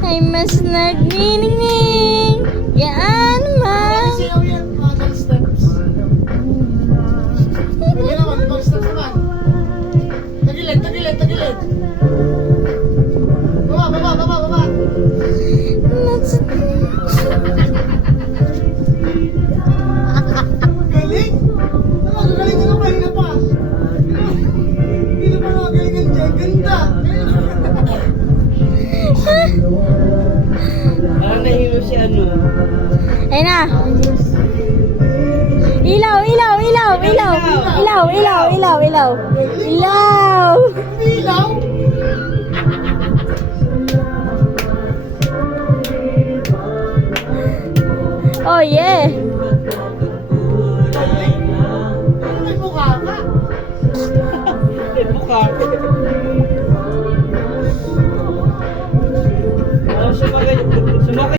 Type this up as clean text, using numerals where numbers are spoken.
Ay, mas nagniningning. Yan man. Sayaw yan, mga steps. Hindi naman, ibang steps naman. Tagilid, tagilid, tagilid. Baba, baba, baba, baba. Galing? Galing ko naman, na pa. Hindi naman ako galing dyan. Ganda. Parang nahilo si ano. Ayun na. Ilaw, ilaw, ilaw, ilaw. Ilaw, ilaw, ilaw, ilaw. Ilaw. Ilaw? Oh, yeah. May mukha ka. Buka.